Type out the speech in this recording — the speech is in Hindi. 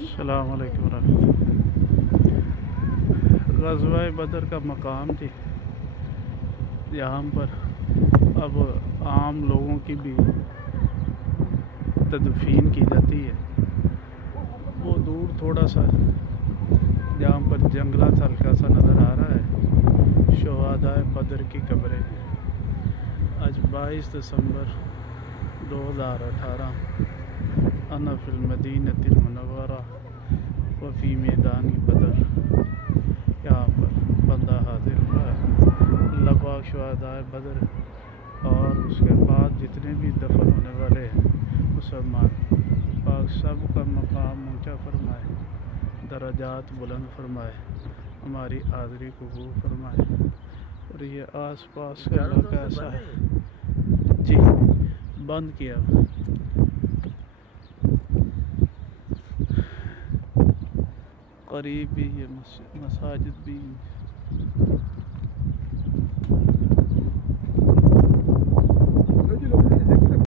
अस्सलाम वालेकुम रहमतुल्लाह। ग़ज़वा बदर का मकाम थी, यहाँ पर अब आम लोगों की भी तदफीन की जाती है। वो दूर थोड़ा सा जहाँ पर जंगलात हल्का सा नज़र आ रहा है, शुहदाए बदर की कब्रें हैं। आज 22 दिसंबर 2018 अना फिल मदीनतिल मुनव्वरा व फी मैदान बदर। यहाँ पर बंदा हाजिर हुआ है। अल्लाह पाक शुहदाए बदर और उसके बाद जितने भी दफन होने वाले हैं मुसलमान पाक सब का मकाम ऊँचा फरमाए, दराजात बुलंद फरमाए, हमारी हाज़री कबूल फरमाए। और ये आस पास का इलाका ऐसा है जी, बंद किया करीब भी ये मसाजिद भी